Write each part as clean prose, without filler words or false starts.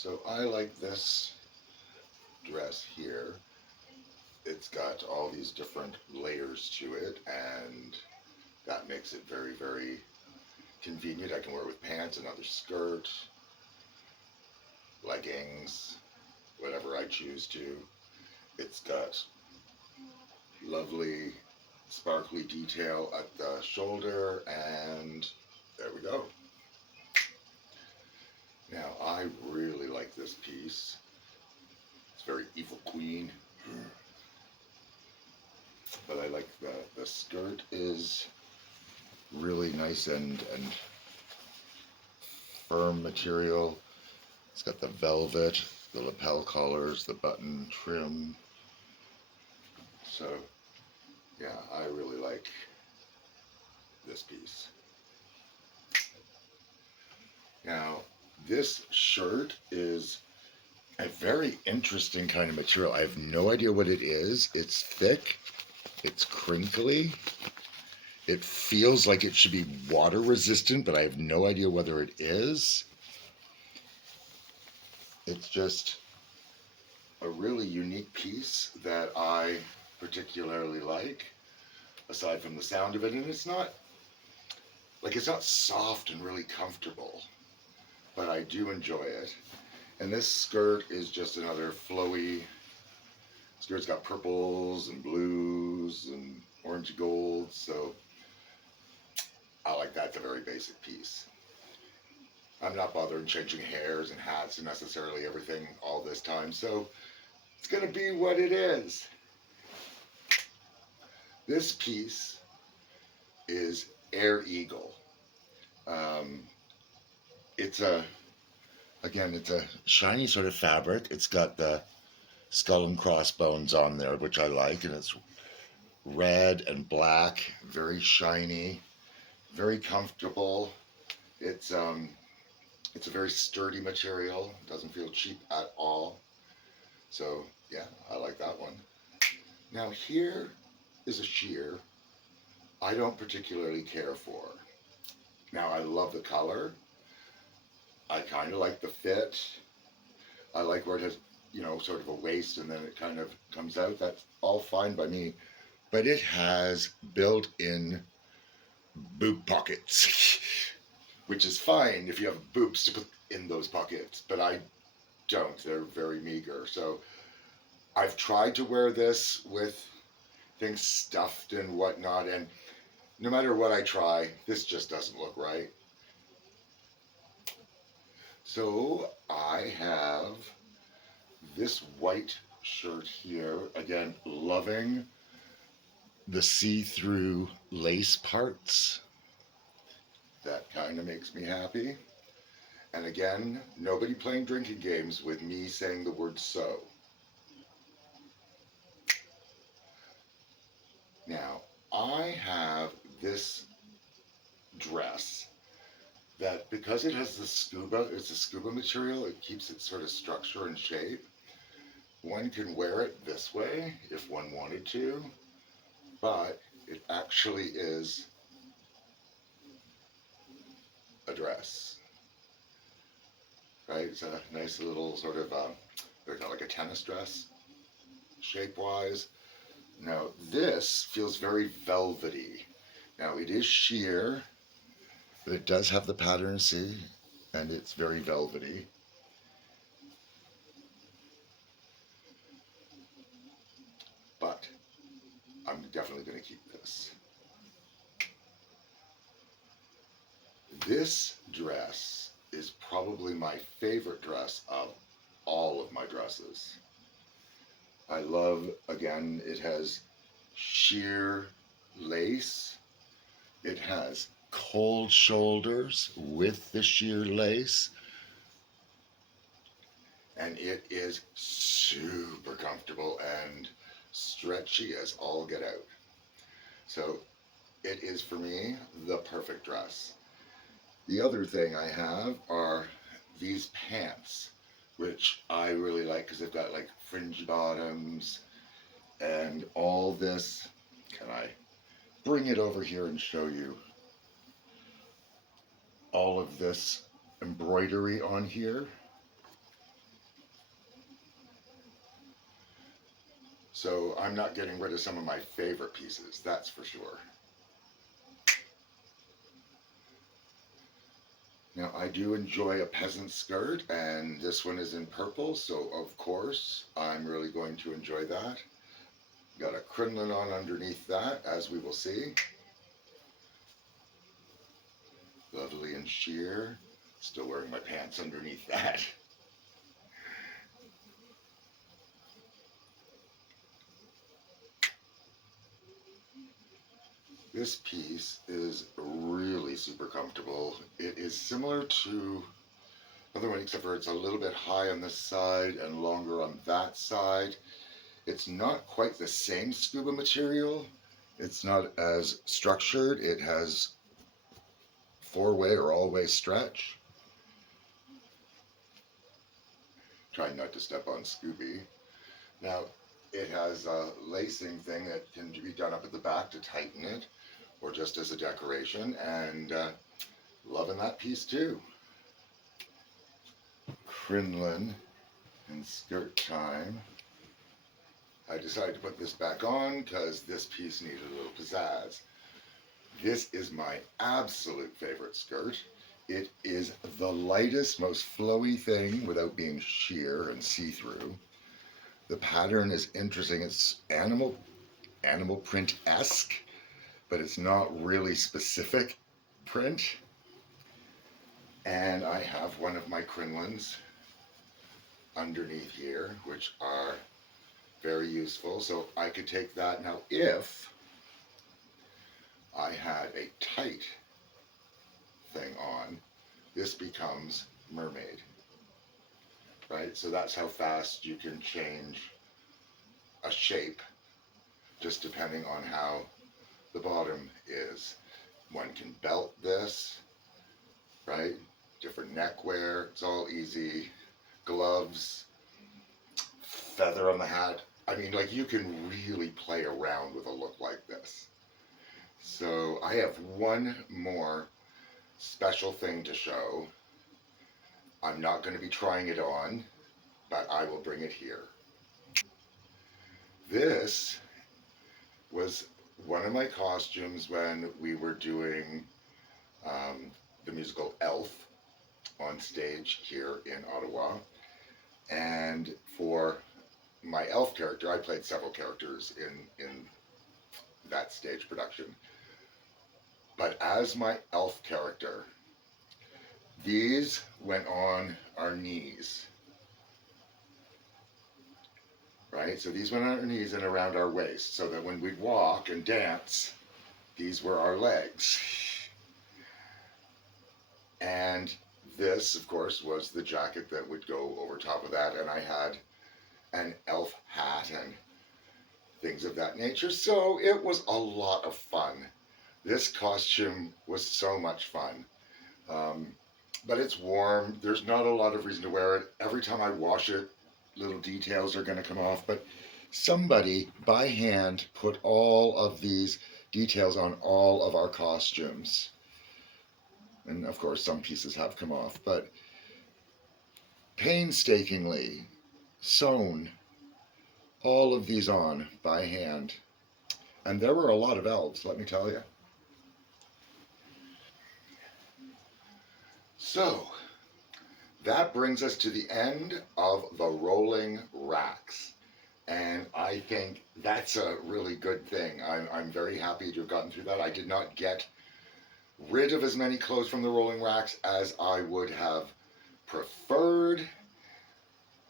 So I like this dress here. It's got all these different layers to it, and that makes it very, very convenient. I can wear it with pants, another skirt, leggings, whatever I choose to. It's got lovely sparkly detail at the shoulder, and there we go. Now, I really like this piece. It's very evil queen, but I like the skirt is really nice and firm material. It's got the velvet, the lapel collars, the button trim. So, yeah, I really like this piece. Now, this shirt is a very interesting kind of material. I have no idea what it is. It's thick, it's crinkly, it feels like it should be water resistant, but I have no idea whether it is. It's just a really unique piece that I particularly like, aside from the sound of it. And it's not soft and really comfortable, but I do enjoy it. And this skirt is just another flowy skirt. It's got purples and blues and orange gold, so I like that. It's a very basic piece. I'm not bothering changing hairs and hats and necessarily everything all this time, so it's going to be what it is. This piece is Air Eagle. Um, it's it's a shiny sort of fabric. It's got the skull and crossbones on there, which I like, and it's red and black, very shiny, very comfortable. It's um, it's a very sturdy material. Doesn't feel cheap at all. So yeah, I like that one. Now here is a sheer I don't particularly care for. Now I love the color. I kind of like the fit. I like where it has, sort of a waist and then it kind of comes out. That's all fine by me. But it has built-in boob pockets, which is fine if you have boobs to put in those pockets. But I don't. They're very meager. So I've tried to wear this with things stuffed and whatnot, and no matter what I try, this just doesn't look right. So I have this white shirt here. Again, loving the see-through lace parts. That kind of makes me happy. And again, nobody playing drinking games with me saying the word so. Now, I have this dress that because it has it's a scuba material, it keeps its sort of structure and shape. One can wear it this way if one wanted to, but it actually is a dress, right? It's a nice little sort of, like a tennis dress shape-wise. Now this feels very velvety. Now it is sheer, but it does have the pattern, see? And it's very velvety. But I'm definitely going to keep this. This dress is probably my favorite dress of all of my dresses. I love, again, it has sheer lace. It has cold shoulders with the sheer lace. And it is super comfortable and stretchy as all get out. So it is, for me, the perfect dress. The other thing I have are these pants, which I really like because they've got like fringy bottoms and all this. Can I bring it over here and show you all of this embroidery on here? So I'm not getting rid of some of my favorite pieces, that's for sure. Now I do enjoy a peasant skirt, and this one is in purple, so of course I'm really going to enjoy that. Got a crinoline on underneath that, as we will see. Lovely and sheer. Still wearing my pants underneath that. This piece is really super comfortable. It is similar to other one, except for it's a little bit high on this side and longer on that side. It's not quite the same scuba material. It's not as structured. It has four-way or all-way stretch. Trying not to step on Scooby. Now, it has a lacing thing that can be done up at the back to tighten it, or just as a decoration, and loving that piece too. Crinoline and skirt time. I decided to put this back on because this piece needed a little pizzazz. This is my absolute favorite skirt. It is the lightest, most flowy thing without being sheer and see-through. The pattern is interesting. It's animal print-esque, but it's not really specific print. And I have one of my crinolines underneath here, which are very useful. So I could take that now if I had a tight thing on, this becomes mermaid, right? So that's how fast you can change a shape just depending on how the bottom is. One can belt this, right? Different neckwear, it's all easy. Gloves, feather on the hat. I mean, like you can really play around with a look like this. So I have one more special thing to show. I'm not going to be trying it on, but I will bring it here. This was one of my costumes when we were doing um, the musical Elf on stage here in Ottawa. And for my Elf character, I played several characters in that stage production. But as my Elf character, these went on our knees, right? So these went on our knees and around our waist, so that when we'd walk and dance, these were our legs. And this, of course, was the jacket that would go over top of that, and I had an elf hat and things of that nature. So it was a lot of fun. This costume was so much fun. Um, but it's warm. There's not a lot of reason to wear it. Every time I wash it, little details are going to come off. But somebody by hand put all of these details on all of our costumes. And of course, some pieces have come off, but painstakingly sewn all of these on by hand. And there were a lot of elves, let me tell you. So, that brings us to the end of the rolling racks. And I think that's a really good thing. I'm very happy to have gotten through that. I did not get rid of as many clothes from the rolling racks as I would have preferred,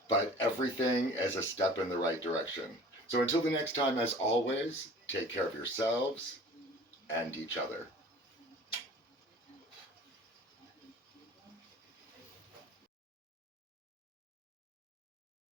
but everything is a step in the right direction. So until the next time, as always, take care of yourselves and each other.